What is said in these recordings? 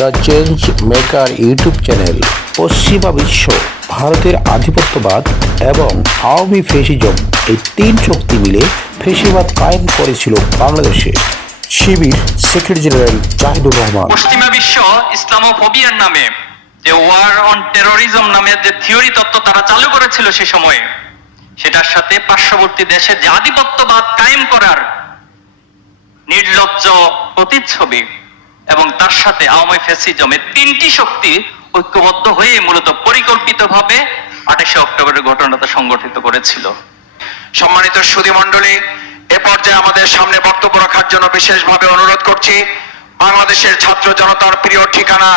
The change maker YouTube channel পশ্চিমা বিশ্ব, ভারতের আধিপত্যবাদ এবং আওয়ামী ফেসিজম এই তিন শক্তি মিলে ফেসিবাদ কায়েম করেছিল বাংলাদেশে। Shibir secretary general Jahidur Rahman. পশ্চিমা বিশ্ব ইসলামোফোবিয়ার নামে, যে ওয়ার অন টেরোরিজম নামে যে থিওরি তত্ত্ব তারা চালু করেছিল সে সময়ে, সেটার সাথে পার্শ্ববর্তী দেশে যে আধিপত্যবাদ কায়েম করার নির্লজ্জ প্রতিচ্ছবি এবং তার সাথে আওয়ামী ফ্যাসিজমের তিনটি শক্তি ঐক্যবদ্ধ হয়ে মূলত পরিকল্পিতভাবে আঠাশে অক্টোবরের ঘটনাটা সংগঠিত করেছিল। সম্মানিত সুধী মণ্ডলী এ পর্যায়ে আমাদের সামনে বক্তব্য রাখার জন্য বিশেষভাবে অনুরোধ করছি বাংলাদেশের ছাত্র জনতার প্রিয় ঠিকানা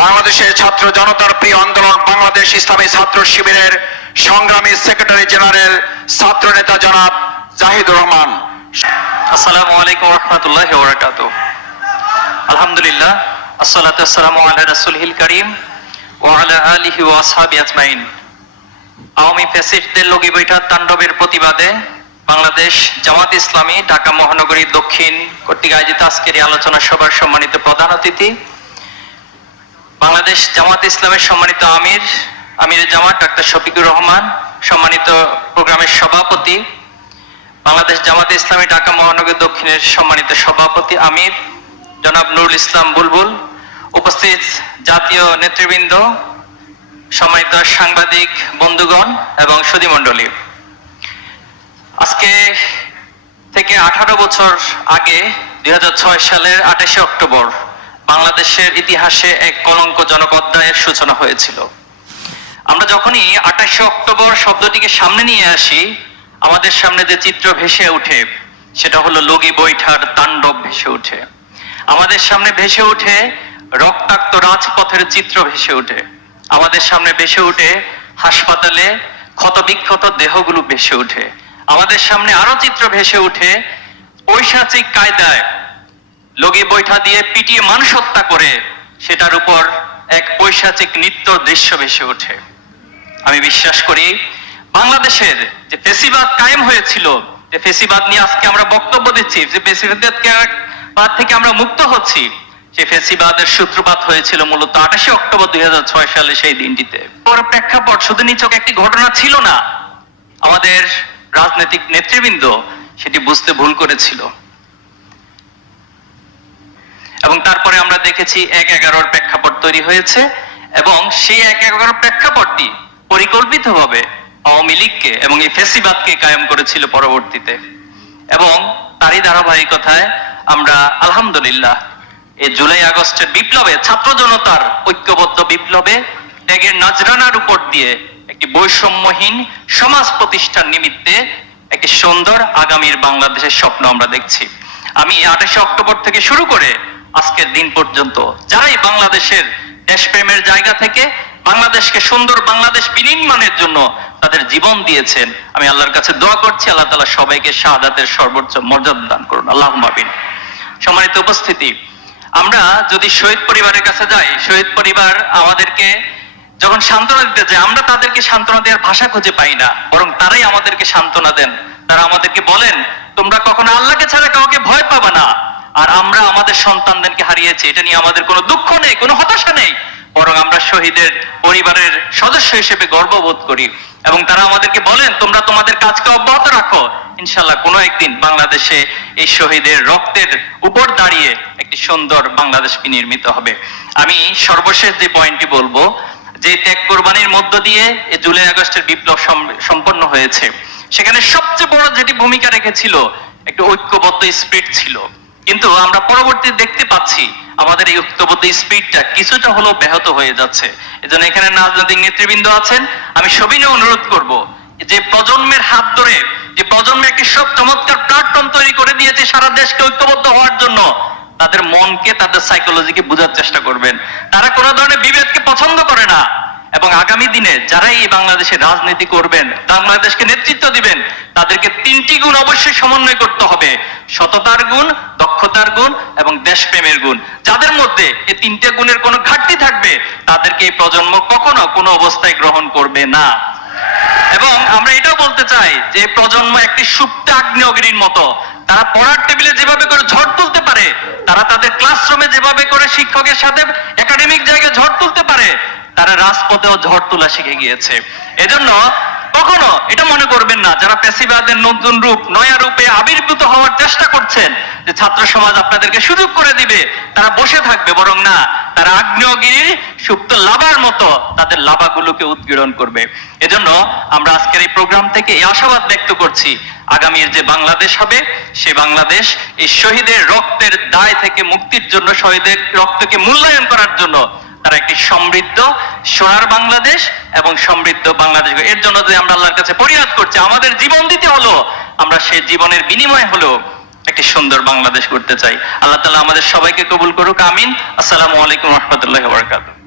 বাংলাদেশের ছাত্র জনতার প্রিয় আন্দোলন বাংলাদেশ ইসলামী ছাত্র শিবিরের সংগ্রামী সেক্রেটারি জেনারেল ছাত্র নেতা জনাব জাহিদুর রহমান। আসসালামু আলাইকুম রহমতুল্লাহ ওবরাকাত আলহামদুলিল্লাহ, আসসালাতু আসসালামু আলা রাসূলিল কারীম ওয়া আলিহি ওয়া আসহাবি আজমাইন। আওয়ামী লগি তাণ্ডবের প্রতিবাদে বাংলাদেশ জামাত ইসলামী ঢাকা মহানগরী দক্ষিণ কর্তৃক আয়োজিত আজকের আলোচনা সভার সম্মানিত প্রধান অতিথি, বাংলাদেশ জামাত ইসলামের সম্মানিত আমির আমির জামাত ডাক্তার শফিকুর রহমান, সম্মানিত প্রোগ্রামের সভাপতি, বাংলাদেশ জামাতে ইসলামী ঢাকা মহানগর দক্ষিণের সম্মানিত সভাপতি আমির জনাব নুরুল ইসলাম বুলবুল, উপস্থিত জাতীয় নেতৃবৃন্দ, সম্মানিত সাংবাদিক বন্ধুগণ এবং সুধীমণ্ডলী আজকে থেকে আঠারো বছর আগে দুই সালের আঠাশে অক্টোবর বাংলাদেশের ইতিহাসে এক কলঙ্কজনক অধ্যায়ের সূচনা হয়েছিল। আমরা যখনই আঠাশে অক্টোবর শব্দটিকে সামনে নিয়ে আসি, আমাদের সামনে যে চিত্র ভেসে ওঠে সেটা হলো লগি বৈঠার তাণ্ডব ভেসে ওঠে আমাদের সামনে ভেসে ওঠে রক্তাক্ত রাজপথের চিত্র ভেসে ওঠে। আমাদের সামনে ভেসে ওঠে হাসপাতালে ক্ষতবিক্ষত দেহগুলো ভেসে ওঠে। আমাদের সামনে আরও চিত্র ভেসে ওঠে ঐশাচিক কায়দায় লগি বৈঠা দিয়ে পিটিয়ে মানুষ হত্যা করে, সেটার উপর এক পৈশাচিক নৃত্য দৃশ্য ভেসে ওঠে। আমি বিশ্বাস করি বাংলাদেশের যে ফেসিবাদ কায়েম হয়েছিল, যে ফেসিবাদ নিয়ে আজকে আমরা বক্তব্য দিচ্ছি, যে ফেসিবাদ থেকে আমরা মুক্ত হচ্ছি। সেই ফেসিবাদের সূত্রপাত হয়েছিল মূলত আঠাশে অক্টোবর দুই সালে সেই দিনটিতে। ওর প্রেক্ষাপট শুধু নিচক একটি ঘটনা ছিল না, আমাদের রাজনৈতিক নেতৃবৃন্দ সেটি বুঝতে ভুল করেছিল। এবং তারপরে আমরা দেখেছি এক এগারোর প্রেক্ষাপট তৈরি হয়েছে এবং সেই এক এগারোর প্রেক্ষাপটটি পরিকল্পিতভাবে আওয়ামী লীগকে এবং এই ফেসিবাদকে কায়েম করেছিল পরবর্তীতে। এবং তারই ধারাবাহিকতায় আমরা, আলহামদুলিল্লাহ এই জুলাই আগস্টের বিপ্লবে, ছাত্র জনতার ঐক্যবদ্ধ বিপ্লবে, ত্যাগের নাজরানার উপর দিয়ে একটি বৈষম্যহীন সমাজ প্রতিষ্ঠার নিমিত্তে একটি সুন্দর আগামীর বাংলাদেশের স্বপ্ন আমরা দেখছি। আমি আঠাশে অক্টোবর থেকে শুরু করে আজকের দিন পর্যন্ত যারাই বাংলাদেশের দেশপ্রেমের জায়গা থেকে বাংলাদেশকে সুন্দর বাংলাদেশ বিনির্মাণের জন্য তাদের জীবন দিয়েছেন, আমি আল্লাহর কাছে দোয়া করছি, আল্লাহ তালা সবাইকে শাহাদাতের সর্বোচ্চ মর্যাদা দান করুন। আল্লাহ মাবিন সম্মানিত উপস্থিতি। আমরা যদি শহীদ পরিবারের কাছে যাই, শহীদ পরিবার আমাদেরকে যখন সান্ত্বনা দিতে যায়, আমরা তাদেরকে সান্ত্বনা দেওয়ার ভাষা খুঁজে পাই না, বরং তারাই আমাদেরকে সান্ত্বনা দেন। তারা আমাদেরকে বলেন, তোমরা কখনো আল্লাহকে ছাড়া কাউকে ভয় পাবে না। আর আমরা আমাদের সন্তানদেরকে হারিয়েছি। এটা নিয়ে আমাদের কোনো দুঃখ নেই, কোনো হতাশা নেই। বরং আমরা শহীদের পরিবারের সদস্য হিসেবে গর্ববোধ করি এবং তারা আমাদেরকে বলেন, তোমরা তোমাদের কাজকে অব্যাহত রাখো। ইনশাল্লাহ কোনো একদিন বাংলাদেশে এই শহীদের রক্তের উপর দাঁড়িয়ে একটি সুন্দর বাংলাদেশ বিনির্মিত হবে। আমি সর্বশেষ যে পয়েন্টটি বলব, যে ত্যাগ কোরবানির মধ্য দিয়ে এই জুলাই আগস্টের বিপ্লব সম- সম্পন্ন হয়েছে, সেখানে সবচেয়ে বড় যেটি ভূমিকা রেখেছিল, একটু ঐক্যবদ্ধ স্পিরিট ছিল। কিন্তু আমরা পরবর্তী দেখতে পাচ্ছি আমাদের এই ঐক্যবদ্ধ স্পিরিটটা কিছুটা হলেও ব্যাহত হয়ে যাচ্ছে। এজন্য এখানে রাজনৈতিক নেতৃবৃন্দ আছেন। আমি সবিনে অনুরোধ করব যে প্রজন্মের হাত ধরে, যে প্রজন্মে একটি সব চমৎকার প্ল্যাটফর্ম তৈরি করে দিয়েছে সারা দেশকে ঐক্যবদ্ধ হওয়ার জন্য, তাদের মনকে, তাদের সাইকোলজিকে বোঝার চেষ্টা করবেন। তারা কোনো ধরনের বিভেদকে পছন্দ করে না। এবং আগামী দিনে যারাই এই বাংলাদেশে রাজনীতি করবেন, বাংলাদেশকে নেতৃত্ব দিবেন, তাদেরকে তিনটি গুণ অবশ্যই সমন্বয় করতে হবে। সততার গুণ দক্ষতার গুণ এবং দেশপ্রেমের গুণ। যাদের মধ্যে এই তিনটে গুণের কোনো ঘাটতি থাকবে, তাদেরকে এই প্রজন্ম কখনো কোনো অবস্থায় গ্রহণ করবে না। এবং আমরা এটাও বলতে চাই যে, প্রজন্ম একটি সুপ্ত আগ্নেয়গিরির মতো। তারা পড়ার টেবিলে যেভাবে করে ঝড় তুলতে পারে, তারা তাদের ক্লাসরুমে যেভাবে করে শিক্ষকের সাথে একাডেমিক জায়গায় ঝড় তুলতে পারে, তারা রাজপথেও ঝড় তোলা শিখে গিয়েছে। এজন্য কখনো এটা মনে করবেন না, যারা পেশিবাদের নতুন রূপ, নয়া রূপে আবির্ভূত হওয়ার চেষ্টা করছেন, যে ছাত্র সমাজ আপনাদেরকে সুযোগ করে দিবে, তারা বসে থাকবে, বরং না, তারা আগ্নেয়গিরির সুপ্ত লাভার মতো তাদের লাভাগুলোকে উদ্গীরণ করবে। এজন্য আমরা আজকের এই প্রোগ্রাম থেকে এই আশাবাদ ব্যক্ত করছি, আগামীর যে বাংলাদেশ হবে, সে বাংলাদেশ এই শহীদের রক্তের দায় থেকে মুক্তির জন্য, শহীদের রক্তকে মূল্যায়ন করার জন্য তারা একটি সমৃদ্ধ সোনার বাংলাদেশ এবং সমৃদ্ধ বাংলাদেশ। এর জন্য যে আমরা আল্লাহর কাছে পরিহাদ করছি, আমাদের জীবন দিতে হলো, আমরা সেই জীবনের বিনিময় হলো একটি সুন্দর বাংলাদেশ করতে চাই। আল্লাহ তালা আমাদের সবাইকে কবুল করুক, আমিন। আসসালামু আলাইকুম রহমতুল্লাহ বারকাতুহ।